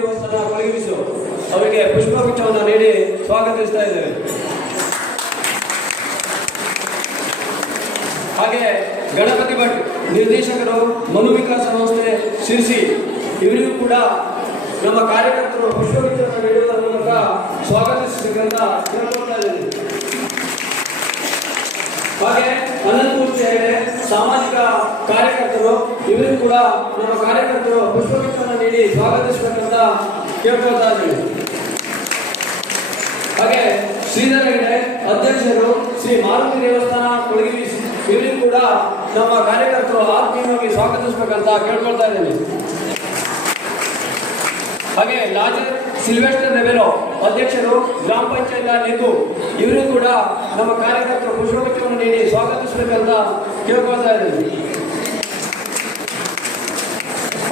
ದೇವಸ್ಥಾನ ಕೊಳಗಿರಿಸು ಅವರಿಗೆ ಪುಷ್ಪಗುಚ್ಛವನ್ನು ನೀಡಿ ಸ್ವಾಗತಿಸ್ತಾ ಇದ್ದೇವೆ. ಹಾಗೆ ಗಣಪತಿ ಭಟ್ ನಿರ್ದೇಶಕರು ಮನು ವಿಕಾಸ ಸಂಸ್ಥೆ ಶಿರ್ಸಿ ಇವರಿಗೂ ಕೂಡ ನಮ್ಮ ಕಾರ್ಯಕರ್ತರು ಪುಷ್ಪಗುಚ್ಛವನ್ನು ನೀಡುವುದರ ಮೂಲಕ ಸ್ವಾಗತಿಸಬೇಕಂತ ಕೇಳ್ಕೊಳ್ತಾ ಇದ್ದೇನೆ. ಹಾಗೆ ಅನಂತಮೂರ್ತಿ ಹೆಗಡೆ ಸಾಮಾಜಿಕ ಕಾರ್ಯಕರ್ತರು ಇವರಿಗೂ ಕೂಡ ನಮ್ಮ ಕಾರ್ಯಕರ್ತರು ಪುಷ್ಪಗುಚ್ಛವನ್ನು ನೀಡಿ ಸ್ವಾಗತಿಸಬೇಕಂತ ಕೇಳ್ಕೊಳ್ತಾ ಇದ್ದೇವೆ. ಹಾಗೆ ಶ್ರೀಧರ್ ಹೆಗಡೆ ಅಧ್ಯಕ್ಷರು ಶ್ರೀ ಮಾರುತಿ ದೇವಸ್ಥಾನ ಕೊಳಗಿರಿ ಇವರಿಗೂ ಕೂಡ ನಮ್ಮ ಕಾರ್ಯಕರ್ತರು ಆತ್ಮೀಯವಾಗಿ ಸ್ವಾಗತಿಸಬೇಕಂತ ಕೇಳ್ಕೊಳ್ತಾ ಇದ್ದೇನೆ. ಹಾಗೆ ಲಾಜರ್ ಸಿಲ್ವೆಸ್ಟರ್ ರೆವೆರೋ ಅಧ್ಯಕ್ಷರು ಗ್ರಾಮ ಪಂಚಾಯತ್ ನೆಗೂ ಇವರು ಕೂಡ ನಮ್ಮ ಕಾರ್ಯಕರ್ತರು ಪುಷ್ಪಗುಚ್ಛವನ್ನು ನೀಡಿ ಸ್ವಾಗತಿಸಬೇಕಂತ ಕೇಳ್ಕೊಳ್ತಾ ಇದ್ದೇವೆ.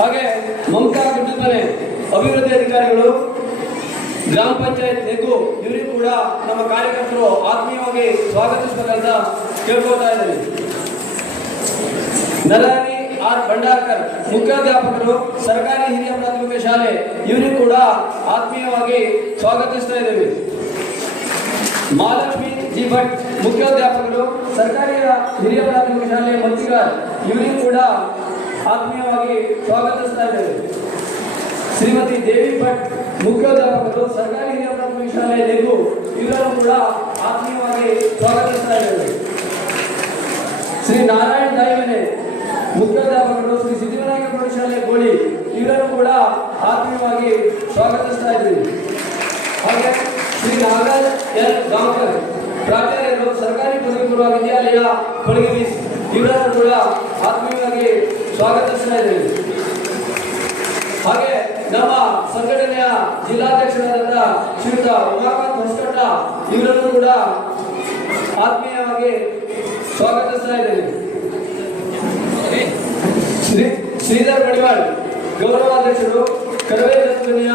ಹಾಗೆ ಮಮತಾ ಗುಡ್ಡಮನೆ ಅಭಿವೃದ್ಧಿ ಅಧಿಕಾರಿಗಳು ಗ್ರಾಮ ಪಂಚಾಯತ್ ನೆಗೂ ಇವರಿಗೂ ಕೂಡ ನಮ್ಮ ಕಾರ್ಯಕರ್ತರು ಆತ್ಮೀಯವಾಗಿ ಸ್ವಾಗತಿಸಬೇಕಂತ ಕೇಳ್ಕೊಳ್ತಾ ಇದ್ದೇವೆ. ನರಹರಿ ಆರ್ ಭಂಡಾರ್ಕರ್ ಮುಖ್ಯಾಧ್ಯಾಪಕರು ಸರ್ಕಾರಿ ಹಿರಿಯ ಪ್ರಾಥಮಿಕ ಶಾಲೆ ಇವರಿಗೂ ಕೂಡ ಆತ್ಮೀಯವಾಗಿ ಸ್ವಾಗತಿಸ್ತಾ ಇದ್ದೇವೆ. ಮಹಾಲಕ್ಷ್ಮಿ ಜಿ ಭಟ್ ಮುಖ್ಯೋಧ್ಯಾಪಕರು ಸರ್ಕಾರಿ ಹಿರಿಯ ಪ್ರಾಥಮಿಕ ಶಾಲೆ ಮತ್ತಿಗಾರ್ ಇವರಿಗೂ ಕೂಡ ಆತ್ಮೀಯವಾಗಿ ಸ್ವಾಗತಿಸ್ತಾ ಇದ್ದೇವೆ. ಶ್ರೀಮತಿ ದೇವಿ ಭಟ್ ಮುಖ್ಯೋಧ್ಯಾಪಕರು ಸರ್ಕಾರಿ ಹಿರಿಯ ಪ್ರಾಥಮಿಕ ಶಾಲೆ ನೆಗೂ ಇವರನ್ನು ಕೂಡ ಆತ್ಮೀಯವಾಗಿ ಸ್ವಾಗತಿಸ್ತಾ ಇದ್ದೇವೆ. ಶ್ರೀ ನಾರಾಯಣ್ ದಾಯಿಮನೆ ಮುಖ್ಯೋಧ್ಯಾಪಕರು ಶ್ರೀ ಸಿದ್ಧಿವಿನಾಯಕ ಪ್ರೌಢಶಾಲೆ ಗೋಳಿ ಇವರನ್ನು ಕೂಡ ಆತ್ಮೀಯವಾಗಿ ಸ್ವಾಗತಿಸ್ತಾ ಇದ್ದೀವಿ. ಹಾಗೆ ಶ್ರೀ ನಾಗರಾಜ್ ಎಲ್ ಗಾಂವ್ಕರ್ ಪ್ರಾಚಾರ್ಯರು ಸರ್ಕಾರಿ ಪದವಿ ಪೂರ್ವ ವಿದ್ಯಾಲಯ ಕೊಳಗಿರಿ ಇವರನ್ನು ಕೂಡ ಆತ್ಮೀಯವಾಗಿ ಸ್ವಾಗತಿಸ್ತಾ ಇದ್ದೀವಿ. ಹಾಗೆ ನಮ್ಮ ಸಂಘಟನೆಯ ಜಿಲ್ಲಾಧ್ಯಕ್ಷರಾದಂಥ ಶ್ರೀಯುತ ಉಮಾಕಾಂತ್ ಹೊಸಕಟ್ಟ ಇವರನ್ನು ಕೂಡ ಆತ್ಮೀಯವಾಗಿ ಸ್ವಾಗತಿಸ್ತಾ ಇದ್ದೀವಿ. ಶ್ರೀಧರ್ ಬಡಿವಾಳ್ ಗೌರವಾಧ್ಯಕ್ಷರು ಕರವೇ ಜಗತ್ತಿನ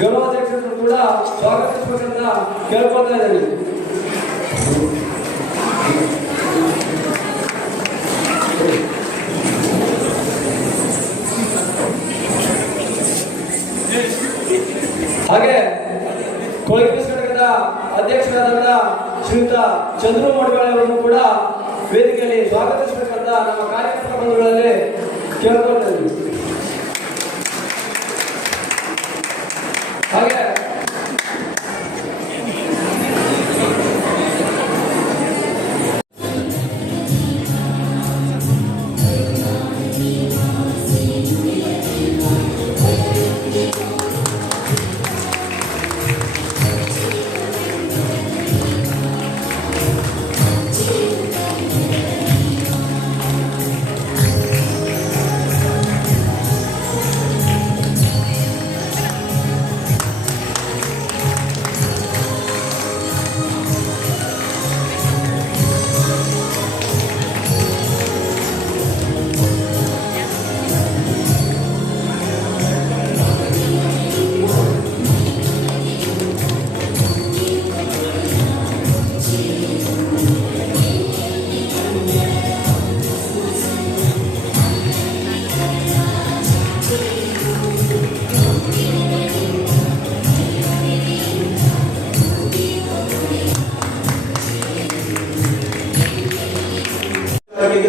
ಗೌರವಾಧ್ಯಕ್ಷರು ಕೂಡ ಸ್ವಾಗತಿಸಬೇಕಂತ ಕೇಳ್ಕೊಳ್ತಾ ಇದ್ದಾರೆ. ಹಾಗೆ ಕೊಳಗಿರಿ ಘಟಕದ ಅಧ್ಯಕ್ಷರಾದಂಥ ಶ್ರೀಯುತ ಚಂದ್ರು ಮಡಿವಾಳೆ ಅವರನ್ನು ಕೂಡ ವೇದಿಕೆಯಲ್ಲಿ ಸ್ವಾಗತಿಸಬೇಕಂತ ನಮ್ಮ ಕಾರ್ಯಕರ್ತ ಬಂಧುಗಳಲ್ಲಿ ಕೇಳ್ಕೊಳ್ತಾ ಇದ್ದೀವಿ. ಹಾಗೆ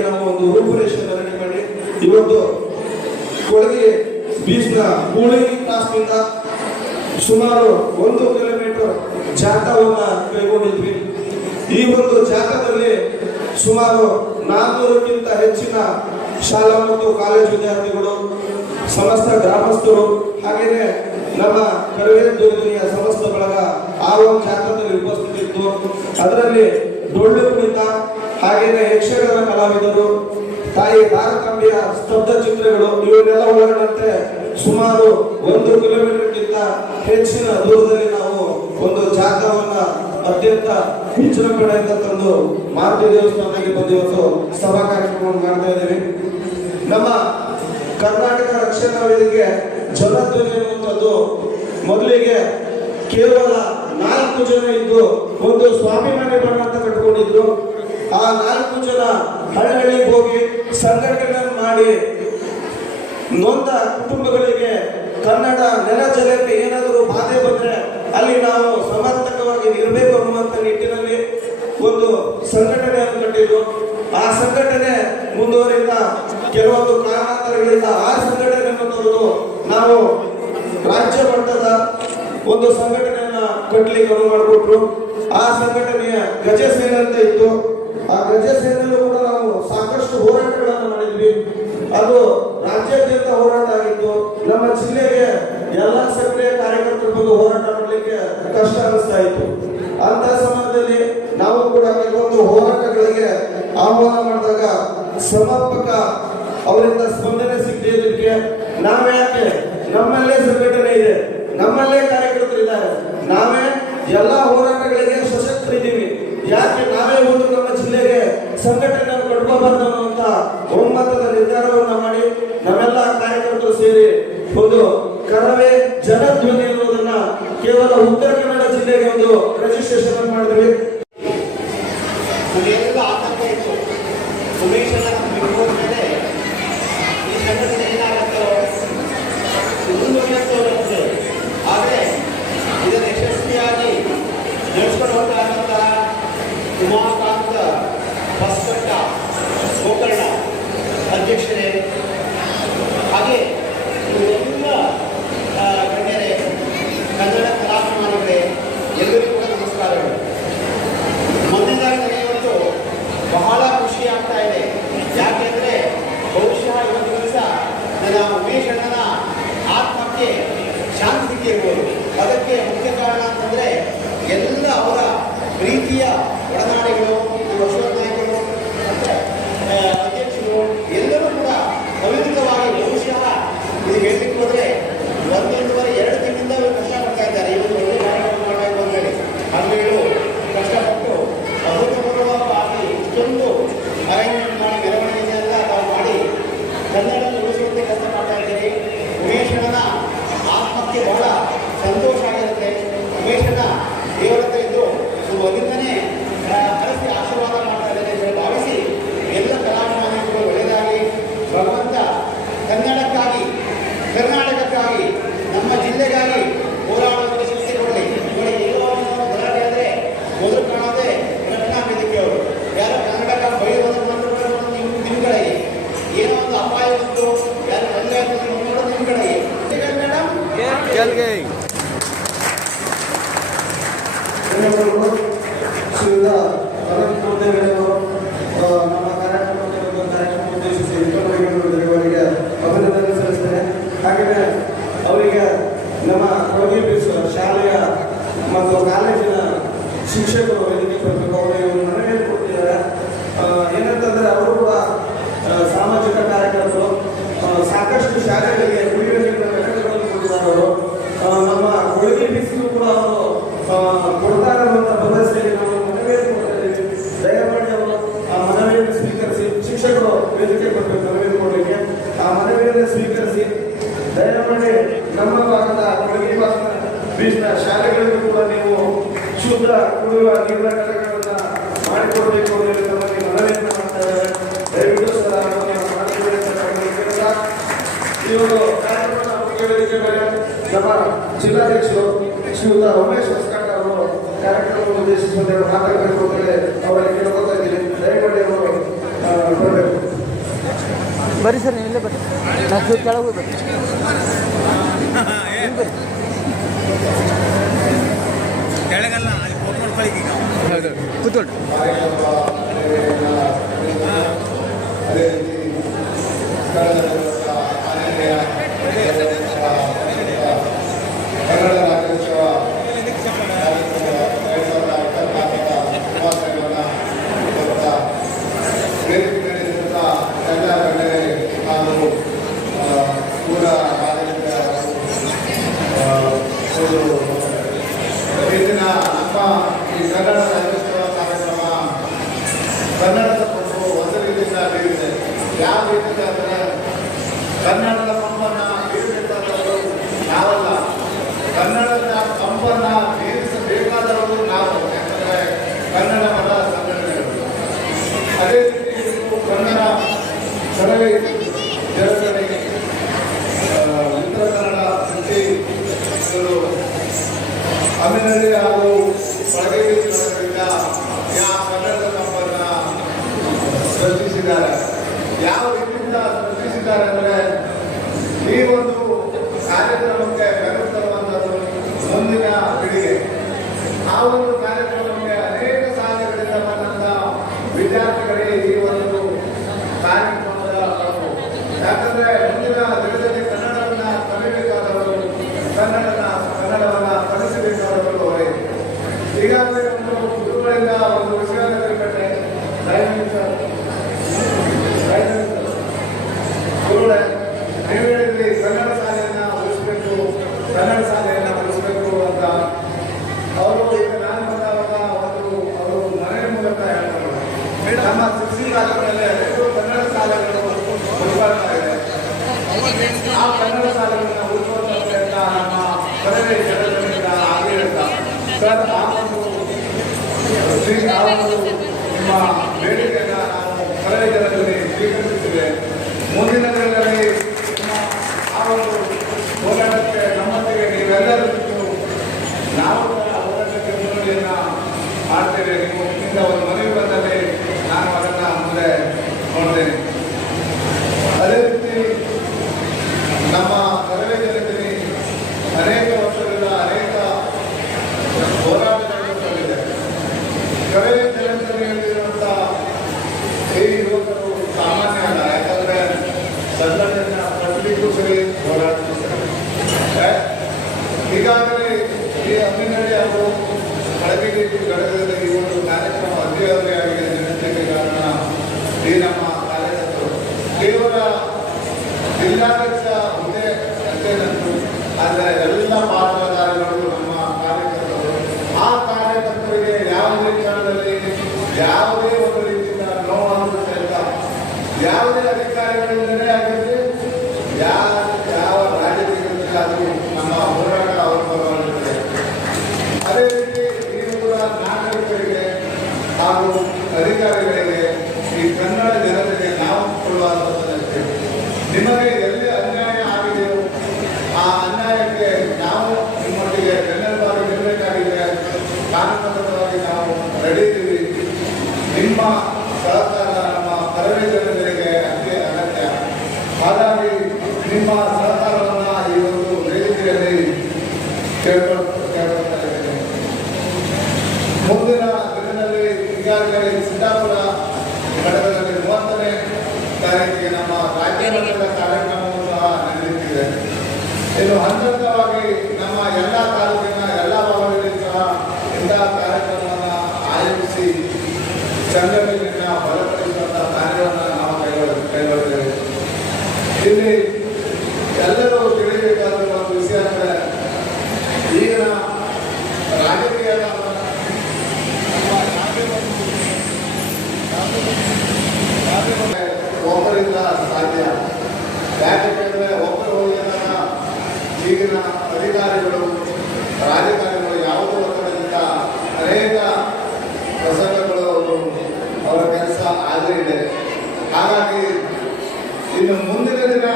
ನಮ್ಮ ಒಂದು ರೂಪುರೇಷೆಯನ್ನು ರೆಡಿ ಮಾಡಿ ಇವತ್ತು ಕೊಳಗಿರಿ ಬೀಚ್ನ ಕೂಳಿಗಿ ಕ್ರಾಸ್ನಿಂದ ಸುಮಾರು 1 ಕಿಲೋಮೀಟರ್ ಜಾಥಾವನ್ನ ಕೈಗೊಂಡಿದ್ವಿ. ಈ ಒಂದು ಜಾಥಾದಲ್ಲಿ ಸುಮಾರು 400ಕ್ಕಿಂತ ಹೆಚ್ಚಿನ ಶಾಲಾ ಮತ್ತು ಕಾಲೇಜು ವಿದ್ಯಾರ್ಥಿಗಳು, ಸಮಸ್ತ ಗ್ರಾಮಸ್ಥರು, ಹಾಗೆಯೇ ನಮ್ಮ ಕರವೇ ಧ್ವನಿಯ ಸಮಸ್ತ ಬಳಗ ಆ ಒಂದು ಜಾಥಾದಲ್ಲಿ ಉಪಸ್ಥಿತಿತ್ತು. ಅದರಲ್ಲಿ ಡೊಳ್ಳು ಕುಣಿತ, ಹಾಗೆಯೇ ಯಕ್ಷಗಾನ ಕಲಾವಿದರು, ತಾಯಿ ಭಾರತಾಂಬೆಯ ಸ್ತಬ್ಧ ಚಿತ್ರಗಳು ಇವನ್ನೆಲ್ಲ ಒಳಗೊಂಡಂತೆ ಸುಮಾರು 1 ಕಿಲೋಮೀಟರ್ಗಿಂತ ಹೆಚ್ಚಿನ ದೂರದಲ್ಲಿ ನಾವು ಒಂದು ಜಾಥಾವನ್ನ ಅತ್ಯಂತ ವಿಜೃಂಭಣೆಯಿಂದ ತಂದು ಮಾರುತಿ ದೇವಸ್ಥಾನಕ್ಕೆ ಬಂದು ಇವತ್ತು ಸಭಾ ಕಾರ್ಯಕ್ರಮವನ್ನು ಮಾಡ್ತಾ ಇದ್ದೇವೆ. ನಮ್ಮ ಕರ್ನಾಟಕ ರಕ್ಷಣಾ ವೇದಿಕೆ ಜಲಧ್ವನಿ ಎನ್ನುವಂಥದ್ದು ಮೊದಲಿಗೆ ಕೇವಲ 4 ಜನ ಇದ್ದು ಒಂದು ಸ್ವಾಭಿಮಾನಿ ಬಣ್ಣ ಅಂತ ಕಟ್ಕೊಂಡಿದ್ರು. ಆ 4 ಜನ ಹಳ್ಳಿಗೆ ಹೋಗಿ ಸಂಘಟನೆ ಮಾಡಿ ನೊಂದ ಕುಟುಂಬಗಳಿಗೆ ಕನ್ನಡ ಜಿಲ್ಲೆಗೆ ಏನಾದರೂ ಬಾಧೆ ಬಂದ್ರೆ ಅಲ್ಲಿ ನಾವು ಸಮರ್ಥಕವಾಗಿ ಇರಬೇಕು ಅನ್ನುವಂಥ ನಿಟ್ಟಿನಲ್ಲಿ ಒಂದು ಸಂಘಟನೆಯನ್ನು ಕಟ್ಟಿದ್ದು. ಆ ಸಂಘಟನೆ ಮುಂದುವರಿದ ಕೆಲವೊಂದು ಕಾರಣಾಂತರಗಳಿಂದ ಆ ಸಂಘಟನೆಯನ್ನು ತೊರೆದು ನಾವು ರಾಜ್ಯ ಮಟ್ಟದ ಒಂದು ಸಂಘಟನೆಯನ್ನ ಕಟ್ಟಲಿಕ್ಕೆ ಅನುವು ಮಾಡಿಕೊಟ್ರು. ಆ ಸಂಘಟನೆಯ ಗಜಸೇನೆ ಅಂತ ಇತ್ತು. ಆ ಗಜಸೇನೆಯಲ್ಲೂ ಕೂಡ ನಾವು ಸಾಕಷ್ಟು ಹೋರಾಟಗಳನ್ನು ಮಾಡಿದ್ವಿ. ಅದು ರಾಜ್ಯಾದ್ಯಂತ ಹೋರಾಟ ಆಗಿತ್ತು. ನಮ್ಮ ಜಿಲ್ಲೆಗೆ ಎಲ್ಲ ಸಕ್ರಿಯ ಕಾರ್ಯಕರ್ತರು ಬಂದು ಹೋರಾಟ ಮಾಡಲಿಕ್ಕೆ ಕಷ್ಟ ಅನಿಸ್ತಾ ಇತ್ತು. ಅಂತ ಸಮಯದಲ್ಲಿ ನಾವು ಕೂಡ ಕೆಲವೊಂದು ಹೋರಾಟಗಳಿಗೆ ಆಹ್ವಾನ ಮಾಡಿದಾಗ ಸಮರ್ಪಕ ಅವರಿಂದ ಸ್ಪಂದನೆ ಸಿಗದಿದ್ದಕ್ಕೆ ನಾವ್ಯಾಕೆ, ನಮ್ಮಲ್ಲೇ ಸಂಘಟನೆ ಇದೆ, ನಮ್ಮಲ್ಲೇ ಕಾರ್ಯಕರ್ತರಿದ್ದಾರೆ, ನಾವೇ ಎಲ್ಲ ಹೋರಾಟಗಳಿಗೆ ಸಶಕ್ತರಿದ್ದೀವಿ, ಯಾಕೆ ನಾವೇ ಒಂದು ನಮ್ಮ ಜಿಲ್ಲೆಗೆ ಸಂಘಟನೆಯನ್ನು ಕಟ್ಕೋಬಾರ್ದು ಅನ್ನುವಂತ ಒಮ್ಮತದ ನಿರ್ಧಾರವನ್ನ ಮಾಡಿ ನಾವೆಲ್ಲ ಕಾರ್ಯಕರ್ತರು ಸೇರಿ ಒಂದು ಕರವೇ ಜನಧ್ವನಿ ಅನ್ನೋದನ್ನ ಕೇವಲ ಉತ್ತರ ಕನ್ನಡ ಜಿಲ್ಲೆಗೆ ಒಂದು ರಿಜಿಸ್ಟ್ರೇಷನ್ ಮಾಡಿದ್ವಿ. ನಮಗೆಲ್ಲ ಆತಂಕ ಇತ್ತು. ಉಮೇಶನ ಬಿಟ್ಟು ಮೇಲೆ ಈ ಸಂಘಟನೆ ಏನಾಗುತ್ತೋ ಮುಂದುವರಿಯುತ್ತೋ ಅನ್ನೋದು. ಆದರೆ ಇದನ್ನು ಯಶಸ್ವಿಯಾಗಿ ನಡೆಸ್ಕೊಂಡು ಹೋಗ್ತಾ ಇರುವಂತಹ ಉಮಾಕಾಂತ ಬಸ್ಕಟ್ಟ ಗೋಕರ್ಣ ಅಧ್ಯಕ್ಷರೇ, ಹಾಗೆ ಎಲ್ಲ ಗಣ್ಯರೇ, ಕನ್ನಡ ಕಲಾಭಿಮಾನಿಗಳೇ, ಎಲ್ಲರಿಗೂ ಕೂಡ ನಮಸ್ಕಾರಗಳು. ಮೊದಲನೇದಾಗಿ ನನಗೆ ಇವತ್ತು ಬಹಳ ಖುಷಿ ಆಗ್ತಾ ಇದೆ. ಯಾಕೆಂದರೆ ಬಹುಶಃ ಇವತ್ತು ದಿವಸ ನನ್ನ ಉಮೇಶ್ ಅಣ್ಣನ ಆತ್ಮಕ್ಕೆ ಶಾಂತಿ ಸಿಕ್ಕಿರ್ಬೋದು. ಅದಕ್ಕೆ ಮುಖ್ಯ ಕಾರಣ ಅಂತಂದರೆ ಎಲ್ಲ ಅವರ ಪ್ರೀತಿಯ ಒಡನಾಡಿಗಳು, ಅಶ್ವಥ್ ನಾಯಕರು ಮತ್ತು ಅಧ್ಯಕ್ಷರು ಎಲ್ಲರೂ ಕೂಡ ಅವಿರತವಾಗಿ ಬಹುಶಃ ಇದು ಹೇಳಲಿಕ್ಕೆ ಹೋದರೆ 1.5-2 ತಿಂಗಳಿಂದ ಇವರು ಕಷ್ಟಪಡ್ತಾ ಇದ್ದಾರೆ. ಈ ಒಂದು ಒಳ್ಳೆ ಕಾರ್ಯಕ್ರಮ ಮಾಡಬೇಕು ಅಂತೇಳಿ ಹಂಗೆಗಳು ಕಷ್ಟಪಟ್ಟು ಅಭೂತಪೂರ್ವವಾಗಿ ಇಷ್ಟೊಂದು ಅರೇಂಜ್ಮೆಂಟ್ ಮಾಡಿ ಮೆರವಣಿಗೆಯನ್ನೆಲ್ಲ ತಾವು ಮಾಡಿ ಕನ್ನಡ ಉಳಿಸುವಂತೆ ಕೆಲಸ ಮಾಡ್ತಾ ಇದ್ದೀರಿ. ಉಮೇಶನ ಆತ್ಮಕ್ಕೆ ಬಹಳ ಸಂತೋಷ ಆಗಿರುತ್ತೆ. ಉಮೇಶನ ದೇವರ ಹತ್ರ ಇದ್ದು ಮೊದಲಿಂದನೇ ಹರಸಿ ಆಶೀರ್ವಾದ ಮಾಡ್ತಾ ಇದ್ದಾರೆ ಅಂತ ಭಾವಿಸಿ ಎಲ್ಲ ಕಲಾಭಿಮಾನಿಗಳು ಒಳ್ಳೆಯದಾಗಿ ಭಗವಂತ ಕನ್ನಡಕ್ಕಾಗಿ, ಕರ್ನಾಟಕಕ್ಕಾಗಿ, ನಮ್ಮ ಜಿಲ್ಲೆಗಾಗಿ ಹೋರಾಡುವ ಶಕ್ತಿ ಕೊಡಲಿ. ಇವರಿಗೆ ಎಲ್ಲೋ ಗಲಾಟೆ ಆದರೆ ಮೊದಲು ಕಾಣೋದೇ ರತ್ನ ವೇದಿಕೆ ಅವರು. ಯಾರೋ ಕನ್ನಡಕ್ಕಾಗಿ ಬೈಯೋದು ನಿಮ್ಮ ಕಡೆಗೆ, ಏನೋ ಒಂದು ಅಪಾಯ ಬಂತು, ಯಾರು ತೊಂದರೆ ಆಗ್ತದೆ ನೋಡೋದು ನಿಮ್ಮ ಕಡೆಗೆ. ಶ್ರೀಯುತ ಅನಂತ ದೇವೇಗೌಡರು ನಮ್ಮ ಕಾರ್ಯಕ್ರಮ ಉದ್ದೇಶಿಸಿ ಅವರಿಗೆ ಅಭಿನಂದನೆ ಸಲ್ಲಿಸ್ತೇನೆ. ಹಾಗೆಯೇ ಅವರಿಗೆ ನಮ್ಮ ಕೊಡಗಿ ಶಾಲೆಯ ಮತ್ತು ಕಾಲೇಜಿನ ಶಿಕ್ಷಕರು ವೇದಿಕೆ ಬರಬೇಕು. ಅವರಿಗೆ ಮನವಿ ಕೊಡ್ತಿದ್ದಾರೆ. ಏನಂತಂದರೆ ಅವರು ಕೂಡ ಸಾಮಾಜಿಕ ಕಾರ್ಯಕರ್ತರು, ಸಾಕಷ್ಟು ಶಾಲೆಗಳಿಗೆ ಕುಡಿಯುವ ನೀರಿನ ಘಟಕಗಳನ್ನು ಕೊಟ್ಟಿದ್ದಾರೆ. ಅವರು ನಮ್ಮ ಕೊಡಗಿ ಬಿಸಿಲು ಕೂಡ ಅವರು ಕೊಡ್ತಾರೆ ಅನ್ನುವಂಥ ಭರವಸೆಗೆ ನಾವು ಮನವಿಯನ್ನು ಕೊಡ್ತಾ ಇದ್ದೀವಿ. ದಯಮಾಡಿ ಅವರು ಆ ಮನವಿಯನ್ನು ಸ್ವೀಕರಿಸಿ, ಶಿಕ್ಷಕರು ವೇದಿಕೆ ಕೊಡಬೇಕು ಮನವಿಯನ್ನು ಕೊಡಲಿಕ್ಕೆ. ಆ ಮನವಿಯನ್ನು ಸ್ವೀಕರಿಸಿ ದಯಮಾಡಿ ನಮ್ಮ ಭಾಗದ ಕೊಡಗಿ ಭಾಗದ ಬೀಚ್ನ ಶಾಲೆಗಳಿಗೂ ಕೂಡ ನೀವು ಶುದ್ಧ ಕುಡಿಯುವ ನೀರಿನ ಘಟಕಗಳನ್ನು ಮಾಡಿಕೊಡಬೇಕು ಅಂತ ನಮಗೆ ಮನವಿಯನ್ನು ಮಾಡ್ತಾ ಇದ್ದಾರೆ. ದಯವಿಟ್ಟು ಸಹ ಮಾಡಿಕೊಡಿ ಅಂತ ಈ ಒಂದು ಕಾರ್ಯಕ್ರಮದ ಮುಖ್ಯ ವೇದಿಕೆ ಮೇಲೆ ನಮ್ಮ ಜಿಲ್ಲಾಧ್ಯಕ್ಷರು ಶ್ರೀಯುತ ಉಮೇಶ್ ಹೊಸಕಾಟ ಅವರು ಕಾರ್ಯಕ್ರಮವನ್ನು ಉದ್ದೇಶಿಸಿ ಮಾತಾಡಬೇಕು ಅಂತೇಳಿ ಅವರಿಗೆ ಕೇಳ್ಕೊತಾ ಇದ್ದೀನಿ. ದಯಮಾಡಿ ಅವರು ಬರಬೇಕು. ಬರ್ರಿ ಸರ್, ನೀವು ಇಲ್ಲೇ ಬರ್ರಿ, ನಾನು ಕೆಳಗೆ ಬರ್ರಿ. ಕೆಳಗಲ್ಲ ಅಲ್ಲಿ ಫೋನ್ ಮಾಡ್ಕೊಳ್ಳಿ ಈಗ. ಹೌದು, ಕೂತ್ಕೊಳ್ಳಿ. ಅದೇ ರೀತಿ ಕನ್ನಡ ರಾಜ್ಯೋತ್ಸವ ವೇದಿಕೆ ನಡೆಸಿದ ಎಲ್ಲ ಗಣ್ಯರೇ ಹಾಗೂ ಪೂರ ಮಾಧ್ಯಮಿಕ ಅಮ್ಮಿನಲ್ಲಿ ಹಾಗೂ ಒಳಗೇರಿ ಯಾವ ಕನ್ನಡದ ಸಂಪನ್ನ ಸೃಷ್ಟಿಸಿದ್ದಾರೆ. ಯಾವ ರೀತಿಯಿಂದ ಸೃಷ್ಟಿಸಿದ್ದಾರೆ ಅಂದರೆ ಈ ಒಂದು ಕಾರ್ಯಕ್ರಮಕ್ಕೆ ಬೆಂಬಲಿಸುವಂಥದ್ದು ಮುಂದಿನ ಪೀಳಿಗೆ. ಆ ಒಂದು ಕಾರ್ಯಕ್ರಮಕ್ಕೆ ಅನೇಕ ಸಾಧನೆಗಳಿಂದ ಬಂದಂಥ ವಿದ್ಯಾರ್ಥಿಗಳಿಗೆ ಈ ಒಂದು ಕಾರ್ಯಕ್ರಮದ ಪ್ರಭು. ಯಾಕಂದ್ರೆ ಮುಂದಿನ ದಿನದಲ್ಲಿ ಕನ್ನಡವನ್ನ ಕಲಿಬೇಕಾದವರು, ಕನ್ನಡವನ್ನ ಕಲಿಸಬೇಕಾದವರು ಅವರೇ. ಈಗಾಗಲೇ ಒಂದು ಗುರುಗಳಿಂದ ಒಂದು ವಿಷಯವನ್ನು ಕಲಿಪಟ್ಟೆ. ಗುರುಗಳೇ, ನೀವು ಹೇಳಿದ್ರಿ ಕನ್ನಡ ಶಾಲೆಯನ್ನ ಉಳಿಸಬೇಕು, ಕನ್ನಡ ಶಾಲೆಯನ್ನ ಉಳಿಸಬೇಕು ಅಂತ. ಅವರು ಈಗ ನಾನು ಬಂದಾಗ ಅವರು ಮನೆ ಮೂಲಕ ಹೇಳ್ತಾರೆ, ನಮ್ಮ ಶಿಕ್ಷಣ ಮೇಲೆ ಕನ್ನಡ ಶಾಲೆಗಳು ಉಳಿಸ್ತಾ ಇದೆ. ಆ ಕನ್ನಡ ಶಾಲೆಗಳನ್ನ ಉಳಿಸುವಂತ ಪ್ರಯತ್ನ ನಮ್ಮ ಪದವಿ ಜನರಿಂದ ಆಗೇ ಇರ್ತಾರೆ ಸರ್. ಆ ಒಂದು ನಿಮ್ಮ ಬೇಡಿಕೆಯನ್ನು ನಾವು ಪದವಿ ಜನರಲ್ಲಿ ಸ್ವೀಕರಿಸುತ್ತೇವೆ. ಮುಂದಿನ ದಿನಗಳಲ್ಲಿ ಆ ಒಂದು ಹೋರಾಟಕ್ಕೆ ನಮ್ಮೊಂದಿಗೆ ನೀವೆಲ್ಲರೂ ನಾವು ಹೋರಾಟಕ್ಕೆ ಮುನ್ನುಡಿಯನ್ನು ಮಾಡ್ತೇವೆ. ನೀವು ನಿಮ್ಮಿಂದ ಒಂದು ಮನವಿ ಬಂದಲ್ಲಿ ನಾನು ಅದನ್ನು ಮುಂದೆ ನೋಡ್ತೇನೆ. ಅದೇ ರೀತಿ ನಮ್ಮ ಕರವೇ ಜನತೆಗೆ ಅನೇಕ ವರ್ಷಗಳಿಂದ ಅನೇಕ ಹೋರಾಟಗಳನ್ನು ಕಂಡಿದೆ. ಕರವೇ ಜನತೆಯಲ್ಲಿರುವಂಥ ಈ ಯುವಕರು ಸಾಮಾನ್ಯ ಅಲ್ಲ. ಯಾಕಂದರೆ ಸಂಘಟನೆಯ ಕಟ್ಟಲಿಕ್ಕೂ ಸರಿ, ಹೋರಾಟಕ್ಕೂ ಸರಿ. ಈಗಾಗಲೇ ಈ ಅಮ್ಮಿನಳ್ಳಿ ಅವರು ಕಳಗಿರಿ ಘಟಕದಲ್ಲಿ ಈ ಒಂದು ಕಾರ್ಯಕ್ರಮ ಅಧ್ಯಯನವಾಗಿದೆ ನಡೆಸಲಿಕ್ಕೆ ಕಾರಣ ಈ ನಮ್ಮ ಕಾರ್ಯಕರ್ತರು. ಕೇವಲ ಜಿಲ್ಲಾಧ್ಯಕ್ಷ ಹುದ್ದೆ ಅಷ್ಟೇನಂತೂ, ಆದರೆ ಎಲ್ಲ ಪಾತ್ರಧಾರಿಗಳು ನಮ್ಮ ಕಾರ್ಯಕರ್ತರು. ಆ ಕಾರ್ಯಕರ್ತರಿಗೆ ಯಾವುದೇ ಕ್ಷಣದಲ್ಲಿ ಯಾವುದೇ ಒಂದು ರೀತಿಯಿಂದ ನೋವನ್ನು ಸಹಿತ ಯಾವುದೇ ಅಧಿಕಾರಿಗಳಿಂದಲೇ ಆಗಿರಲಿ, ಯಾವ ರಾಜಕೀಯದಲ್ಲಿ ಅದು ನಮ್ಮ ಹೋರಾಟ ಅವರ ಪರವಾಗಿರುತ್ತದೆ. ಅದೇ ರೀತಿ ನೀವು ಕೂಡ ನಾಗರಿಕರಿಗೆ ಹಾಗೂ ಅಧಿಕಾರಿಗಳಿಗೆ ಈ ಕನ್ನಡ ಜನತೆಗೆ ನಾವು ಕೊಡುವಂಥದ್ದಷ್ಟೇ. ನಿಮಗೆ ಎಲ್ಲಿ ಅನ್ಯಾಯ ಆಗಿದೆಯೋ ಆ ಅನ್ಯಾಯಕ್ಕೆ ನಾವು ನಿಮ್ಮೊಟ್ಟಿಗೆ ಬೆನ್ನೆಲುಬಾಗಿ ನಿಲ್ಲಬೇಕಾಗಿದೆ. ಕಾನೂನುಬದ್ಧವಾಗಿ ನಾವು ರೆಡಿ ಇದ್ದೀವಿ. ನಿಮ್ಮ ಸಹಕಾರ ನಮ್ಮ ಕರವೇ ಜನತೆಗೆ ಅತಿ ಅಗತ್ಯ. ಹಾಗಾಗಿ ನಿಮ್ಮ ಸಹಕಾರವನ್ನು ಈ ಒಂದು ವೇದಿಕೆಯಲ್ಲಿ ಕೇಳ್ಕೊಳ್ತಾ ಇದ್ದೇನೆ. ಮುಂದಿನ ದಿನದಲ್ಲಿ ಈಗಾಗಲೇ ಸಿದ್ದಾಪುರ ಘಟಕದಲ್ಲಿ 30ನೇ ತಾರೀಕಿಗೆ ನಮ್ಮ ರಾಜ್ಯ ಮಟ್ಟದ ಕಾರ್ಯಕ್ರಮವು ಸಹ ನಡೆಯುತ್ತಿದೆ. ಇನ್ನು ಹಂತವಾಗಿ ನಮ್ಮ ಎಲ್ಲ ತಾಲೂಕಿನ ಎಲ್ಲ ಭಾಗಗಳಲ್ಲಿ ಸಹ ಇಂತಹ ಕಾರ್ಯಕ್ರಮವನ್ನು ಆಯೋಜಿಸಿ ಸಂಘಟನೆಯನ್ನು ಬಲಪಡಿಸುವಂಥ ಕಾರ್ಯವನ್ನು ನಾವು ಕೈಗೊಳ್ಳುತ್ತೇವೆ. ಇಲ್ಲಿ ಎಲ್ಲರೂ ತಿಳಿಯಬೇಕಾದ ಒಂದು ವಿಷಯ ಅಂದರೆ ಈಗಿನ ರಾಜಕೀಯದ ಒಬ್ಬರಿಂದ ಸಾಧ್ಯ. ಯಾಕೆಂದರೆ ಒಬ್ಬರು ಹೋಗಿದಾಗ ಈಗಿನ ಅಧಿಕಾರಿಗಳು, ರಾಜಕಾರಣಿಗಳು ಯಾವುದೋ ಒತ್ತಡದಿಂದ ಅನೇಕ ಪ್ರಸಂಗಗಳು ಅವರ ಕೆಲಸ ಆಗೇ ಇದೆ. ಹಾಗಾಗಿ ಇನ್ನು ಮುಂದಿನ ದಿನ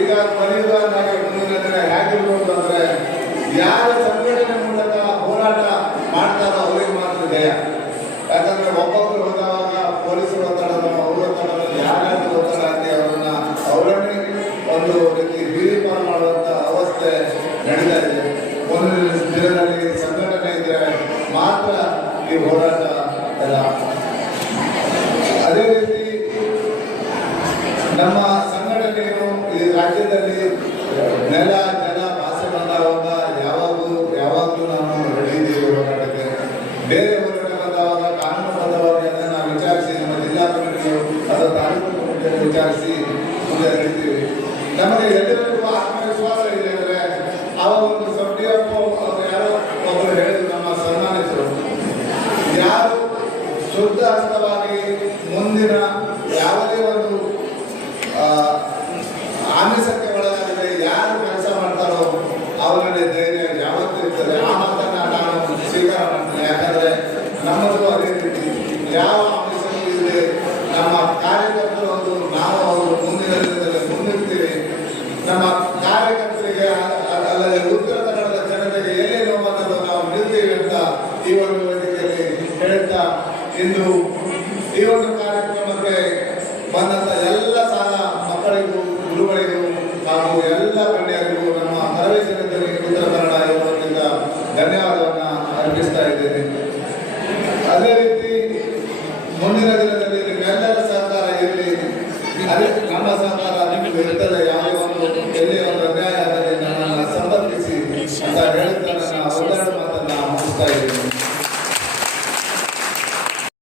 ಈಗ ಕಲಿಯುಗದಾಗ ಮುಂದಿನ ದಿನ ಹೇಗಿರ್ಬೋದು ಅಂದರೆ ಯಾರ ಸಂಘಟನೆ ಮೂಲಕ ಹೋರಾಟ ಮಾಡ್ತಾರೋ ಅವರಿಗೆ ಮಾತ್ರ ಜಯ. ಯಾಕಂದ್ರೆ ಒಬ್ಬೊಬ್ಬರು ಹೋದಾಗ ಪೊಲೀಸರು ಒತ್ತಡದ ಅವ್ರ ಒತ್ತಡದ ಯಾರ್ಯಾರು ಒತ್ತಡ ಹಾಕಿ ಅವರನ್ನೇ ಒಂದು ರೀತಿ ಬೀಳಿಪಾಲು ಮಾಡುವಂಥ ಅವಸ್ಥೆ ನಡೀತಾ ಇದೆ. ಮುಂದಿನ ದಿನದಲ್ಲಿ ಸಂಘಟನೆ ಇದ್ರೆ ಮಾತ್ರ ಈ ಹೋರಾಟ ಎಲ್ಲ. ಅದೇ ರೀತಿ ನಮ್ಮ ಸಂಘಟನೆಯು ಈ ರಾಜ್ಯದಲ್ಲಿ ನೆಲ ಜಲ ಭಾಷೆ ಬಂದಾಗ ಯಾವಾಗಲೂ ನಾವು ರೆಡಿ ಇದ್ದೀವಿ ಹೋರಾಟಕ್ಕೆ. ಬೇರೆ ಹೋರಾಟ ಬಂದಾಗ ಕಾನೂನುಬದ್ಧವಾಗಿ ಅದನ್ನು ವಿಚಾರಿಸಿ ನಮ್ಮ ಜಿಲ್ಲಾ ಕಮಿಟಿಗಳು ಅಥವಾ ತಾಲೂಕು ಕಮಿಟಿಯನ್ನು ವಿಚಾರಿಸಿ ಮುಂದೆ ನಡೀತೀವಿ. ನಮಗೆ ಎಲ್ಲರಿಗೂ ಆತ್ಮವಿಶ್ವಾಸ ಇದೆ ಅಂದರೆ ಆ ಒಂದು ಸಬ್ಡಿಯಪ್ಪ ಅವರು ಯಾರೋ ಒಬ್ಬರು ಹೇಳಿದ್ರು, ನಮ್ಮ ಸನ್ಮಾನಿತರು, ಯಾರು ಶುದ್ಧ ಹಸ್ತವಾಗಿ ಮುಂದಿನ ಯಾವುದೇ ಒಂದು ಆಮಿಷಕ್ಕೆ ಒಳಗಾಗಿದೆ ಯಾರು ಕೆಲಸ ಮಾಡ್ತಾರೋ ಅವರಲ್ಲಿ ಧೈರ್ಯ ಯಾವತ್ತೂ ಇರ್ತದೆ. ಆ ಮಾತನ್ನು ನಾನು ಸ್ವೀಕಾರ ಮಾಡ್ತೀನಿ. ಯಾಕಂದರೆ ನಮ್ಮದು ಅದೇ ರೀತಿ ಯಾವ ಆಮಿಷಕ್ಕೂ ಇದೆ. ನಮ್ಮ ಕಾರ್ಯಕರ್ತರು ಒಂದು ನಾವು ಅವರು ಮುಂದಿನ ದಿನದಲ್ಲಿ ಮುಂದಿರ್ತೀವಿ. ನಮ್ಮ ಕಾರ್ಯಕರ್ತರಿಗೆ ಅಲ್ಲದೆ ಉತ್ತರ ಕನ್ನಡದ ಜನತೆಗೆ ಏನೇ ನೋವು ನಾವು ಇಂದು ಈ ಒಂದು ಕಾರ್ಯಕ್ರಮಕ್ಕೆ ಬಂದಂತ ಎಲ್ಲ ಸಾಲ ಮಕ್ಕಳಿಗೂ ಗುರುಗಳಿಗೂ ಹಾಗೂ ಎಲ್ಲ ಗಣ್ಯರಿಗೂ ನಮ್ಮ ಹರವೇಶ್ವರದಲ್ಲಿ ಉತ್ತರ ಕನ್ನಡ ಯುವಕರಿಂದ ಧನ್ಯವಾದವನ್ನ ಅರ್ಪಿಸ್ತಾ ಇದ್ದೇನೆ. ಅದೇ ರೀತಿ ಮುಂದಿನ ದಿನದಲ್ಲಿ ನಿಮ್ಮೆಲ್ಲರ ಸಹಕಾರ ಇರಲಿ. ಅದೇ ನಮ್ಮ ಸಹಕಾರ ನಿಮಗೆ ಇರ್ತದೆ.